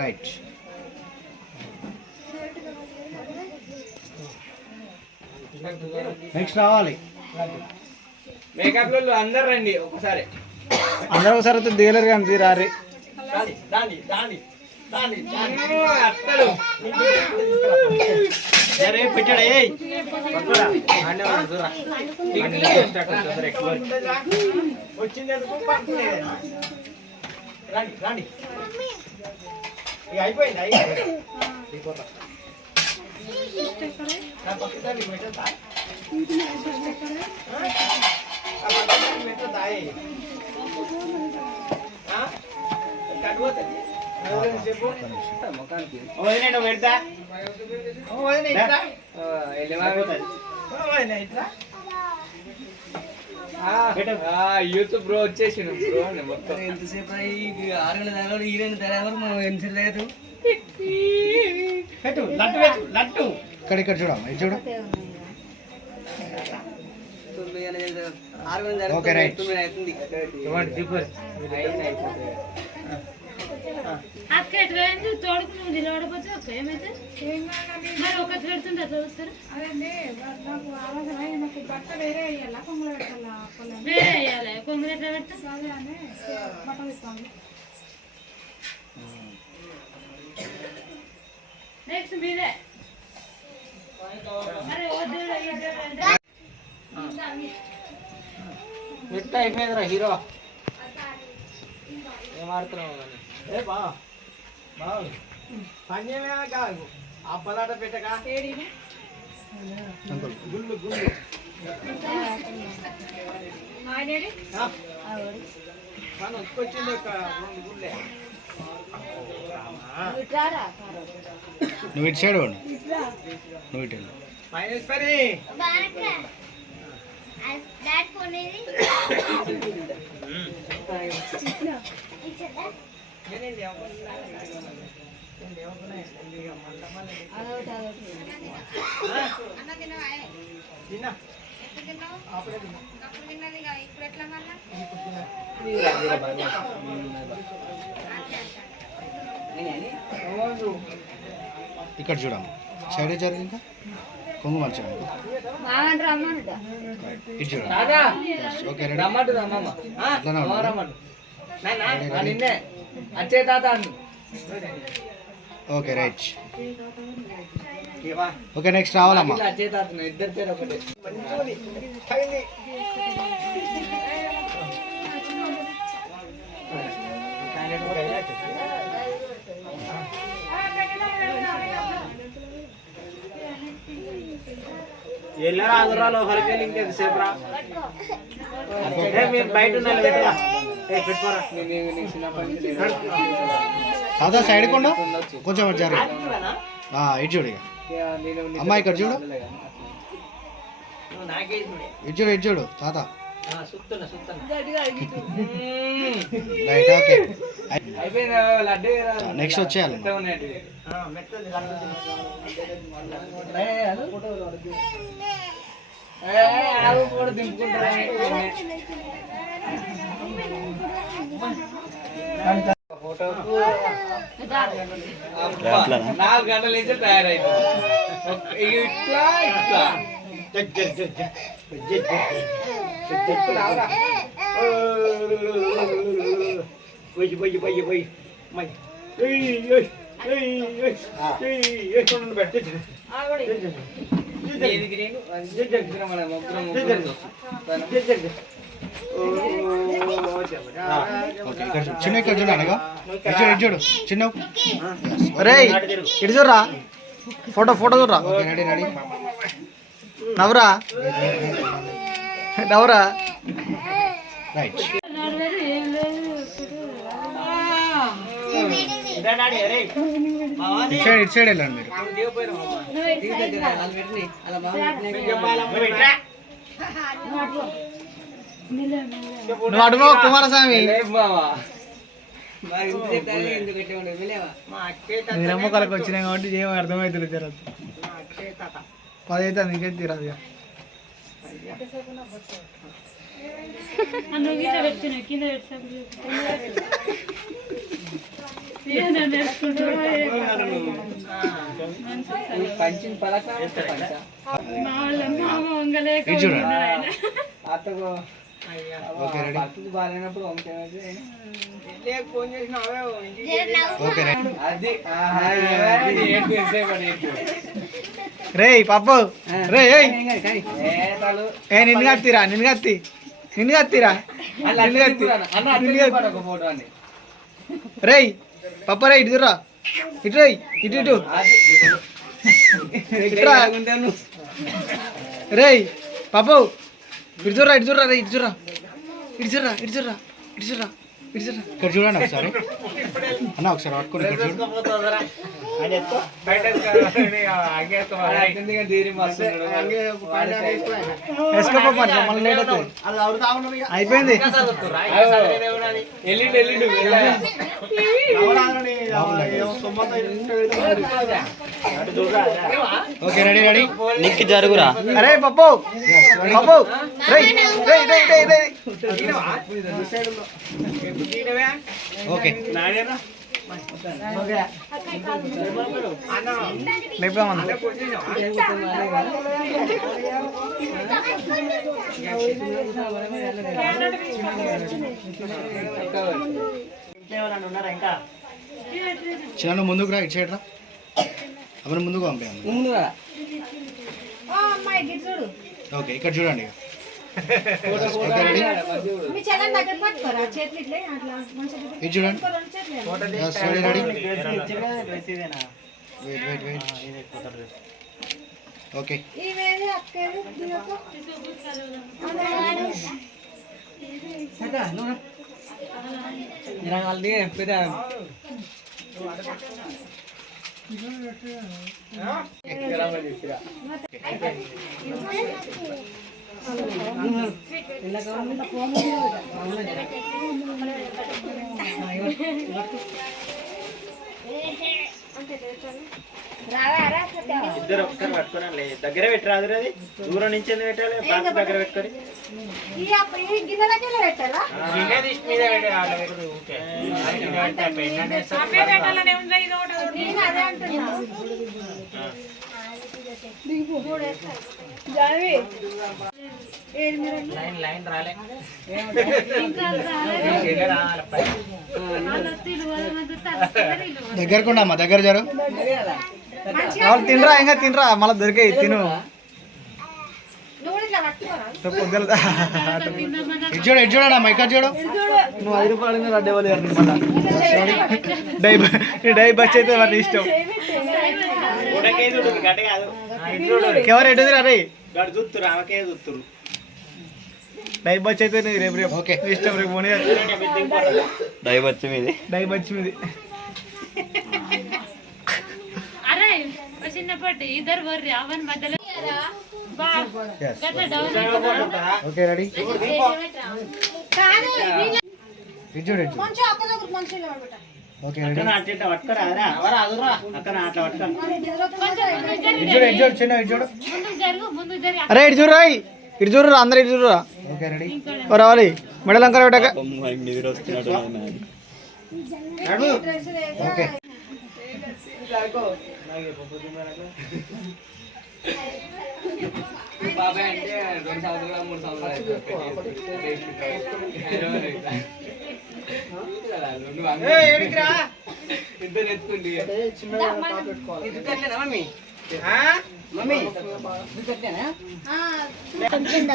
Right. Next రావాలి makeup లో అందరు రండి ఒకసారి. అందరూ ఒకసారి అయితే దిగలేరు కానీ తీరారి. పెట్టాడు వచ్చింది రండి రండి అయిపోయింది పెడతా యూట్యూబ్ బ్రో వచ్చేసి మొత్తం ఎంతసేపు 6 గంటల ఈరెండు తెలవరు మనం ఎంతసేపు లేదు. పెట్టు లడ్డు పెట్టు లడ్డు ఇక్కడ చూడమ్మా ఇది చూడు. Okay right. అక్క ఎట్లా తోడుకు నువ్వు నిలబడపోతే ఒక్క ఏమైతే మరి ఒక పెడుతుంటే అట్లా చూస్తారు. నాకు బట్ట వేరే వేయాలా కొంగులు పెట్టాలా? వేరే వేయాలి. కొంగులు ఎట్లా పెడతా బట్ట తీసుకోండి. నెక్స్ట్ మీరే ఎట్లా అయిపోయిందిరా హీరో ఏమాడుతున్నావు ఏ బా పనిమే కాదు ఆ పలాట పెట్టక గుళ్ళు గుళ్ళు మన వచ్చొచ్చింది ఒక 2 గుళ్ళే. నువ్వు ఇటు సైడ్ వాడు నువ్వు ఇటు మహేశ్వరి ఇక్కడ చూడమ్మా సైడ్ జరిగి ఇంకా కొంగు మంచిగా ఇటు చూడండి. Okay ready. నిన్నే వచ్చే తాత ఓకే రైట్. ఓకే నెక్స్ట్ రావాలమ్మా. వచ్చే తాత ఇద్దరు పేరు ఒకటి ఎల్లరా ఆగురాలో ఒకరికి ఇంకెంతసేపు రా మీరు బయట అదా సైడ్ కొండ కొంచెం జరి ఇటు చూడు. అమ్మా ఇక్కడ చూడు ఇటు చూడు ఇటు చూడు తాత. రైట్ ఓకే నెక్స్ట్ వచ్చేయాలి. ఫోటోకు 4 గంటల నుంచి తయారైంది. ఇట్లా ఇట్లా పోయి పోయి పోయి పోయి చిన్న ఇక్కడ చూడు అనగా ఇటు చూడు చిన్న రే ఇటు చూడరా ఫోటో ఫోటో చూడరా. ఓకే రెడీ రెడీ నవ్వురా నవ్వురా రైట్. ఇటు సైడ్ వెళ్ళండి మీరు. నువ్వు అడుగు కుమారస్వామి నిరమ్మకాలకు వచ్చినాయి కాబట్టి ఏమో అర్థమవుతుంది జరగదు 10 అవుతుంది ఇంకేం తీరాదు. నువ్వు కింద పెట్టుకున్నా కింద పెట్టినప్పుడు పంచిన పలక మా వాళ్ళ మామ వంగలేక అత్తకు బాగాలేనప్పుడు ఫోన్ చేసిన అది రే పప్పు రే నిన్ను కత్తిరా నిన్ను కత్తి నిన్ను కత్తిరా ఫోటో అని రేయ్ పప్ప రే ఇటు రా ఇటు రేయ్ ఇటు ఇటు ఇటురా రేయ్ పప్పు ఇటు చూడరా ఇటు చూడరా రే ఇటు చూడరా ఇటు చూడరా ఇటు చూడరా ఇటు చూడరా ఇటు చూడరా ఇక్కడ చూడండి ఒకసారి అన్న ఒకసారి పట్టుకోండి ఇక్కడ చూడు వేసుకోపో మరి మళ్ళీ లేట్ అవుతుంది అయిపోయింది ఓకే రెడీ రెడీ నిక్కి జరుగురా అరే పప్పు పప్పు రేయ్ రేయ్ రేయ్ రేయ్ రేయ్ ఓకే లేపామన్నా చిన్న ముందుకు రా ఇటు సైడ్ రా అప్పుడు ముందుకు పంపాను ఓకే ఇక్కడ చూడండి ఓకే రెడీ ఇది చూడండి రెడీ వెయిట్ వెయిట్ ఓకే ఇద్దరు ఒకసారి పట్టుకోనండి దగ్గర పెట్టరాదు అది దూరం నుంచి ఎందుకు పెట్టాలి పాత దగ్గర పెట్టుకొని మీద లైన్ రాలే దగ్గరకుండా అమ్మా దగ్గర జరు వాళ్ళు తినరా ఇంకా తినరా మళ్ళీ దొరికాయి తిను ఇది చూడు ఇది చూడమ్మా ఇక్కడ చూడు నువ్వు 5 రూపాయలు అడ్డే వాళ్ళు డై బచ్ అయితే మరి ఇష్టం ఎవరు ఎటుదిరా రే చూస్తురు ఆమెకే చూస్తురు డై బచ్ అయితే రేపు రేపు ఓకే ఇష్టం రేపు పోనీ డై వచ్చి మీది డై బచ్ మీది అరే చిన్నప్పటి ఇద్దరు వర్రి అవన్ మధ్యలో ఓకే రెడీ ఇది చూడు ఓకే రెడీ చూడు చిన్న ఇటు చూడు అరే ఇటు చూడు రాయ్ ఇటు చూడు అందరు ఇటు చూడరా ఓకే రెడీ రావాలి మెడలంకర పెట్టాక ఓకే బాబాయ్ అంటే 2 సంవత్సరాలు 3 సంవత్సరాలు ఇద్దరు ఎత్తుకుండి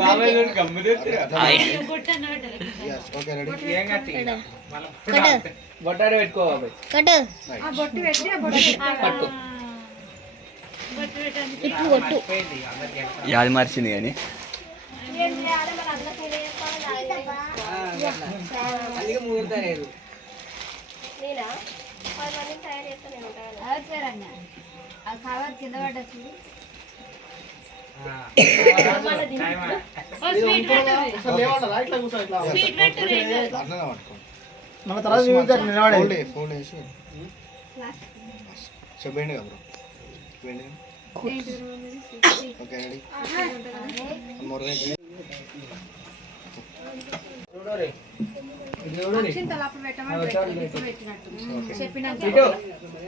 బాబాయ్ బొట్టాడు పెట్టుకో బాబాయ్ యాది మార్చింది కానీ అందుకే ముహూర్తాలేదు మన తర్వాత నిలబడే ఫోన్ వేసి చెప్పండి కదా ఓకే రెడీ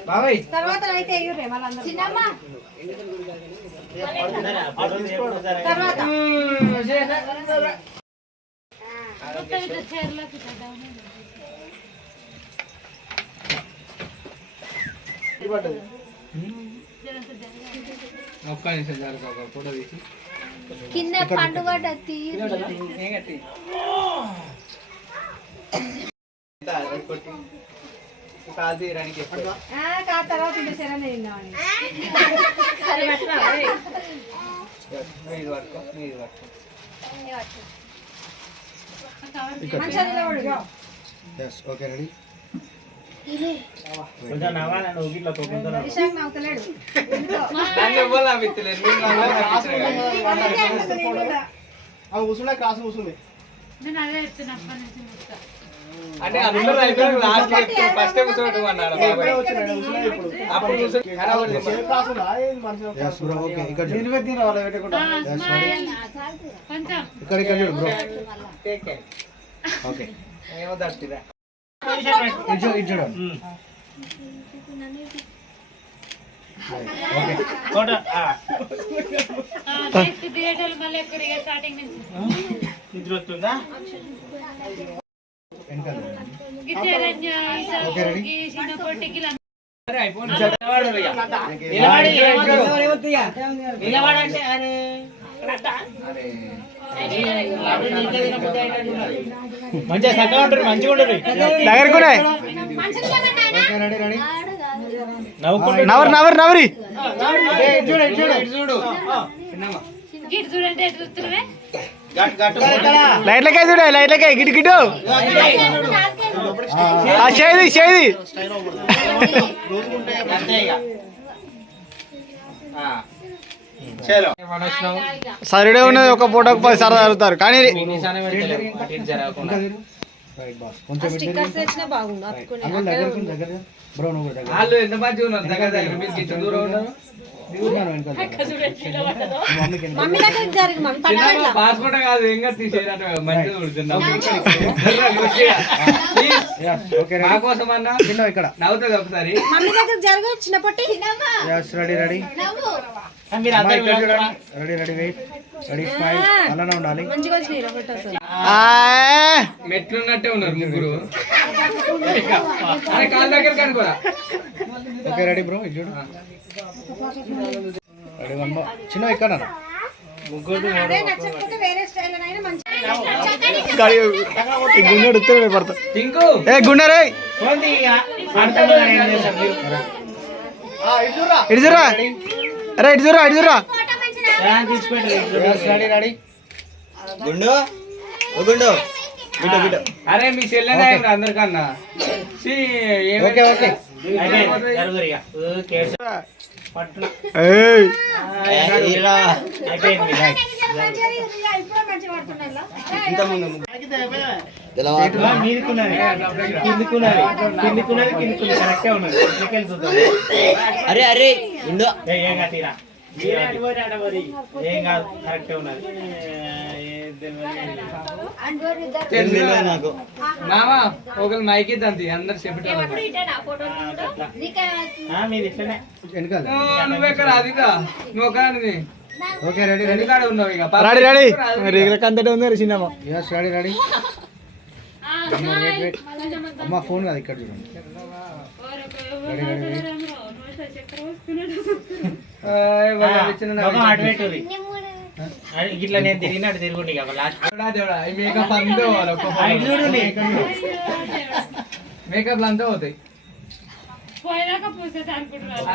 బాబాయ్ తర్వాత అయితే ఎయ్యుర్రే వాళ్ళందరూ తర్వాత ఒక్క నిమిషం జరగ ఫోటో తీసి కింద పండు పడ్డ తీరు కాల్ తీయడానికి తర్వాత ఇంకేసారని తిన్నామని ఇది పట్టుకో ఇది పట్టుకో ఓకే రెడీ నవ్వుతలేడు కూర్చుండే క్రాస్ కూర్చుంది నేను అదే చెప్తున్నా అప్పటి నుంచి చూస్తా. అంటే అందరూ అయిపోయారు లాస్ట్ ఫస్ట్ కూర్చోబెట్టు అన్నారు బాబాయ్ అప్పుడు స్మైల్ కొంచెం ఇక్కడ ఇక్కడ చూడు బ్రో ఓకే ఏమో దట్టిదా ఇటు చూడు నెక్స్ట్ థియేటర్ మళ్ళీ ఎక్కడ స్టార్టింగ్ నుంచి గిచ్చేరంజ ఈ చిన్న పొట్టికి నిలబడంటే అరే మంచిగా చక్కగా ఉంటారు మంచిగా ఉంటారు దగ్గరకునే రెడీ రెడీ నవర్ నవర్ నవరి చూడు గిట్ చూడంటే ఎటు చూస్తున్నావే లైట్లకే చూడే లైట్లకే గిటు గిటు చేది చేది సరిడే ఉన్నది ఒక పూటకు 10 సార్లు జరుగుతారు కానీ వాళ్ళు ఎంత మంచిగా ఉన్నారు దగ్గర దగ్గర మీరు ఇంత దూరం ఉన్నారు పాస్పోర్ట్ కాదు ఇంకా తీసేయాలంటే మంచిగా మా కోసం అన్నా ఇక్కడ నవ్వుతుంది ఒకసారి మమ్మీ దగ్గర జరగ చిన్న పొట్టి ready ready ready ready wait ready smile అలానే ఉండాలి మంచిగా వచ్చినాయి ఫోటోస్ మెట్లున్నట్టే ఉన్నారు ముగ్గురు అరే కాళ్ళ దగ్గర కనుకోరా ఓకే రెడీ బ్రో ఇది చూడు రెడీ వన్ చిన్న ఇక్కడ అదే నచ్చకపోతే వేరే స్టైల్ అయినా మంచిగా గుండె ఉత్తరే పడతా టింకు ఏ గుండె రే ఇటు చూరా అరే ఇటు చూరా ఇటు చూరా రెడీ రెడీ గుండు ఓ గుండు బిడ్డ బిడ్డ అరే మీ చెల్లెనే అందరికన్నా ఓకే ఓకే అరే అరే గుండు నాకు మామా ఒకరు మైక్ ఇద్దంతి అందరు చెప్పేటోళ్ళు నువ్వెక్కడ అదిగా నువ్వు ఒకదానిది ఓకే రెడీ రెడీ కాడ ఉన్నావు ఇక రెడీ రెడీ రేగులకు అంతటే ఉంది సినిమా ఎస్ రెడీ రెడీ అమ్మ ఫోన్ కాదు ఇక్కడ చూడండి ఇట్లా నేను తిరిగినట్టు తిరుగుండి మేకప్ అంతా మేకప్ అంతా పోతాయి పోయినాక పూసేది అనుకుంటున్నారు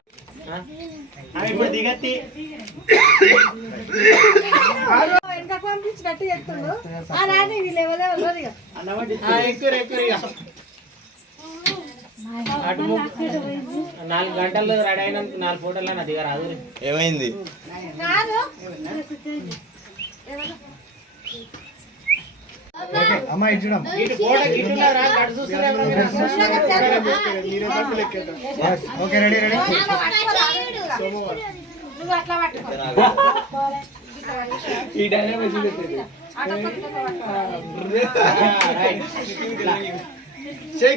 ఇప్పుడు దిగత్తి వెనక పంపించినట్టు చెప్తుండు రాని వీళ్ళు ఎవరో ఎక్కువ అటు 4 గంటల్లో రెడీ అయినందుకు 4 ఫోటోలు నా దిగ రాదు ఏమైంది కాదు అమ్మ ఇటు చూడమ్మ ఓకే రెడీ రెడీ నువ్వు అట్లా పట్టుకో ఈ డైలాగ్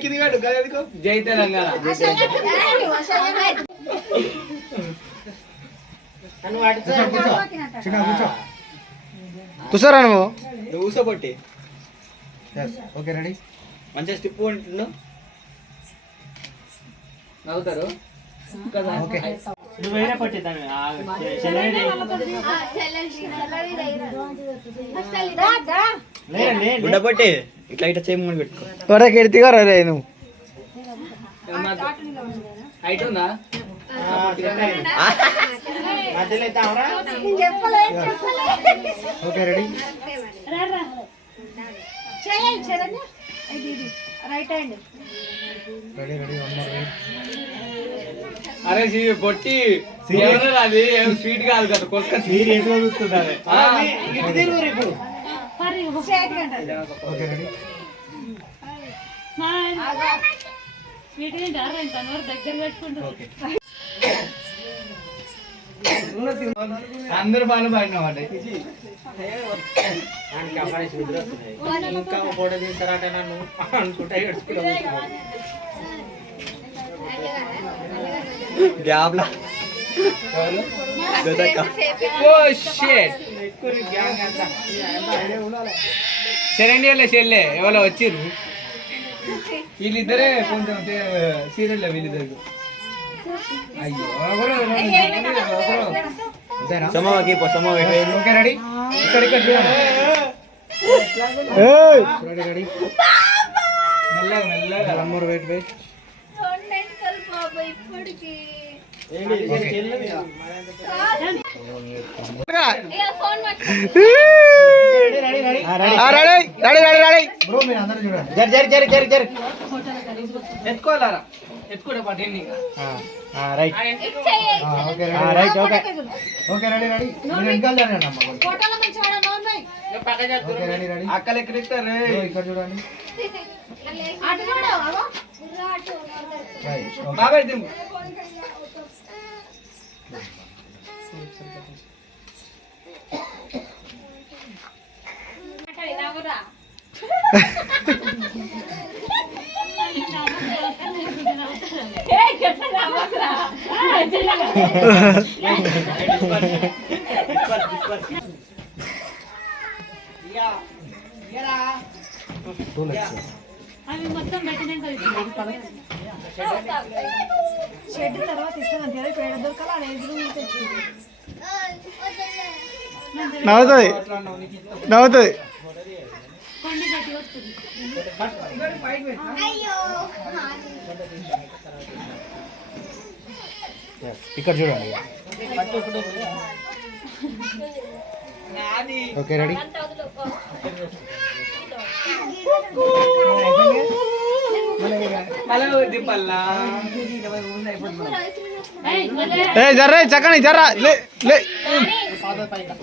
కింది కాడు కదా జై తెలంగాణ. కూర్చోరా నువ్వు. నువ్వు కూసోబట్టి ఓకే రెడీ. మంచిగా స్టిప్ ఉంటున్నావు. నవ్వుతారు ఓకే నువ్వు వేరే పట్టిద్దాను ఉండబట్టి ఇట్లా ఇట్లా చేయమని పెట్టుకో. వరకు ఎడితిగా రే నువ్వు. హైట్ ఉందా? Okay ready. Right hand ready ready. One more right. అరే పొట్టి అది ఏం స్వీట్ కాదు కదా, కొత్త సీరియస్ గా చూస్తున్నారు. Okay ready. స్వీట్ దగ్గర పెట్టుకుంటారు. అందరు బాగా పాడినామండి. ఇంకా ఫోటో తీస్తారట నన్ను అనుకుంటా గ్యాబ్లా సెకండ్ ఇయర్లే చెల్లె ఎవరో వచ్చిర్రు. వీళ్ళిద్దరే కొంచెం సీరియల్ వీళ్ళిద్దరు. అయ్యో ఓకే రెడీ. ఇక్కడ ఇక్కడ రెడీ రెడీ. మెల్లగా మెల్లగా. One more wait wait. Bro మీరు అందరూ చూడండి. ఎత్తుకోవాలా? ఎత్తుకోవడం పాటు ఎన్ని right. Okay ready. Right okay. Okay ready ready. మీరు వెనకాల జరగండి అమ్మ. ఫోటోలో మంచి నోర్మై ఓకే రెడీ రెడీ. అక్కలు ఎక్కడిస్తారు. ఇక్కడ చూడండి. అటు చూడవా రైట్ ఓకే. బాబాయ్ దింపు. అవి మొత్తం పెట్టినాక షెడ్ తర్వాత ఇస్తాను పేడ దొరకాలి అలా ఎదురు తెచ్చింది. నవ్వుతుంది నవ్వుతుంది. కొండి కట్టి వస్తుంది. ఇక్కడ చూడండి. Okay ready. హలో దింపల్లా. ఏ జర్రా చక్కని జర్రా లే లే.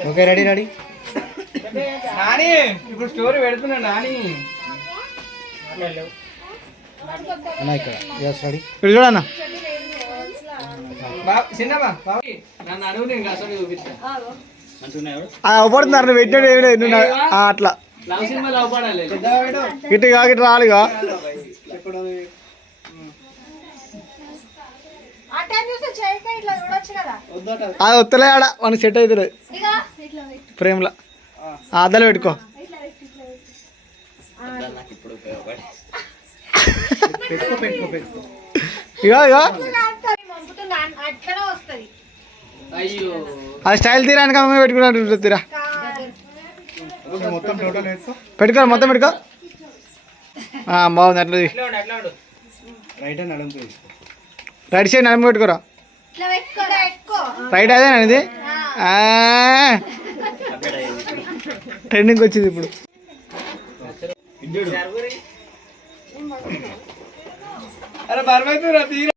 Okay ready ready. నాని ఇప్పుడు స్టోరీ పెడుతున్నా నాని. అన్న ఇక్కడ ఎస్ రెడీ. ఇక్కడ చూడన్న. చిన్నమ్మా నన్ను అడుగు, నేను అసలు చూపిస్తాను. అవపడుతున్నారు నువ్వు పెట్టినాడు నువ్వు అట్లా లవ్ సినిమాలు అవపడాలి. గిట్టి గిట్టి రాలిగా. ఆ టైం చూస్తే చేయక ఇట్లా చూడొచ్చు కదా. అది వస్తలే ఆడ మనకి సెట్ అవుతుంది ఫ్రేమ్లో. అద్దాలు పెట్టుకో. పెట్టుకో పెట్టుకో పెట్టుకో. ఇగో ఇగో అట్లనే వస్తుంది. అయ్యో అది స్టైల్ తీరానికి అమ్మ పెట్టుకున్నట్టు తీరా. మొత్తం టోటల్ పెట్టుకో మొత్తం పెట్టుకో. బాగుంది అట్లా. రైట్ హ్యాండ్ నడుము తీసుకో. రైట్ సైడ్ నడుము పెట్టుకోరా. రైట్ అదే ఇది ట్రెండింగ్ వచ్చింది ఇప్పుడు. అరే బర్మైతురా తీరా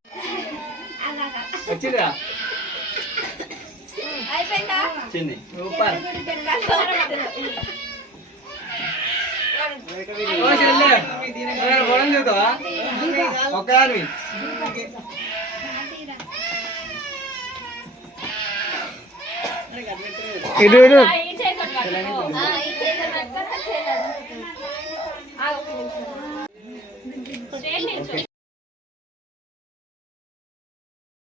వచ్చిందిరా. సూపర్. పొలం చూద్దావా ఒకదానివి. ఇటు ఇటు స్ట్రైట్ నిల్చో.